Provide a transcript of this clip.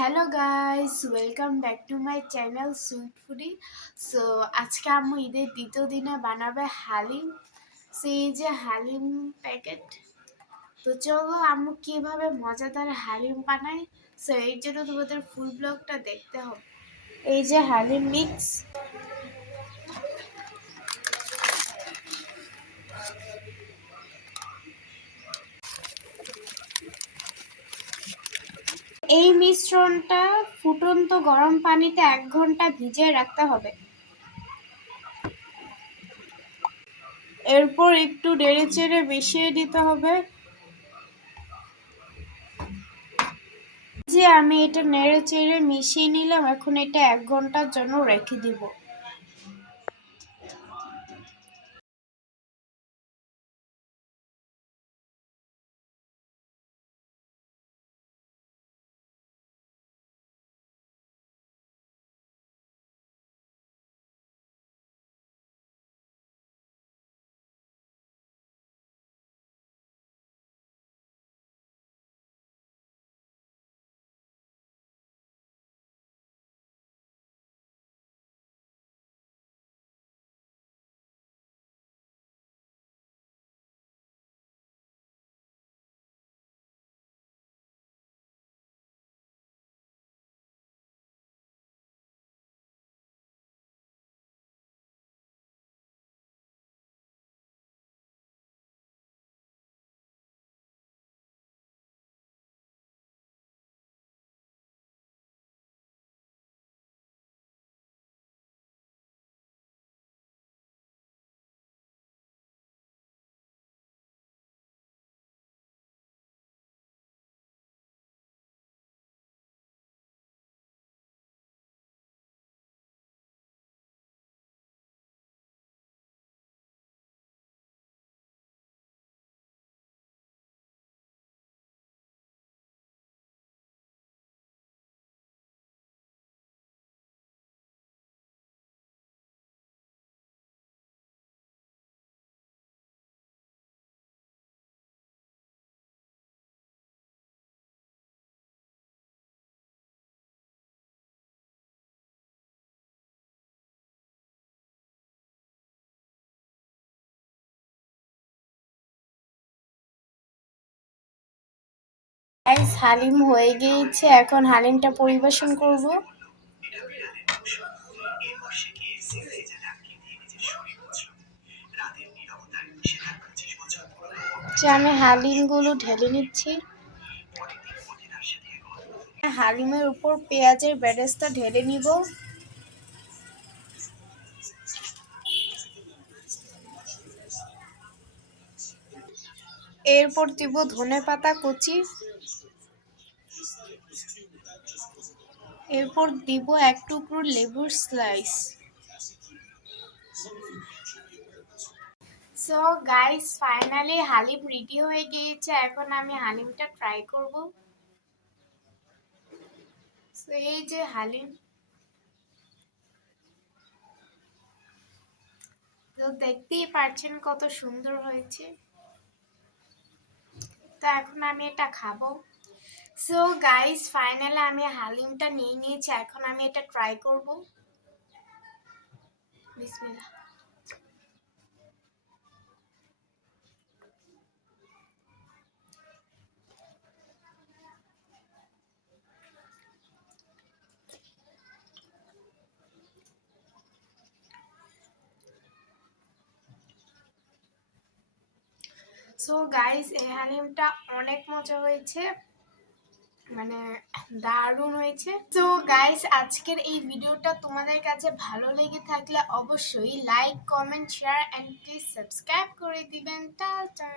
Hello guys, welcome back to my channel sweet foodie. So আজকে আম্মু ঈদের দ্বিতীয় দিনে বানাবে হালিম। সেই যে হালিম প্যাকেট, তো চলো আম্মু কিভাবে মজাদার হালিম বানায়। সো এর জন্য তোমাদের ফুল ব্লগটা দেখতে হবে। এই যে হালিম মিক্স, এই মিশ্রণটা ফুটন্ত গরম পানিতে 1 ঘন্টা ভিজিয়ে রাখতে হবে। এরপর একটু নেড়েচেড়ে মিশিয়ে দিতে হবে। যে আমি এটা নেড়ে চেড়ে মিশিয়ে নিলাম, এখন এটা 1 ঘন্টার জন্য রেখে দিব। গাইস, হালিম হয়ে গিয়েছে, এখন হালিমটা পরিবেশন করব। আমি হালিমগুলো ঢেলে নিচ্ছি। হালিমের উপর পেঁয়াজের বেরেস্তা ঢেলে নিব। এরপর দিব ধনেপাতা কুচি। এরপর দিব 1 টুকরো লেবুর slice. So guys, finally haleem ready হয়ে গিয়েছে, এখন আমি হালিমটা ট্রাই করব। সো এই যে হালিম, তো দেখতেই পাচ্ছেন কত সুন্দর হয়েছে। তো এখন আমি এটা খাবো। সো গাইস, ফাইনালি আমি হালিমটা নিয়ে নিয়েছি, এখন আমি এটা ট্রাই করব। বিসমিল্লাহ। সো গাইস, এই হালিমটা অনেক মজা হয়েছে, মানে দারুণ হয়েছে। তো গাইস, আজকের এই ভিডিওটা তোমাদের কাছে ভালো লেগে থাকলে অবশ্যই like, comment, share and please subscribe করে দিবেন। টাটা।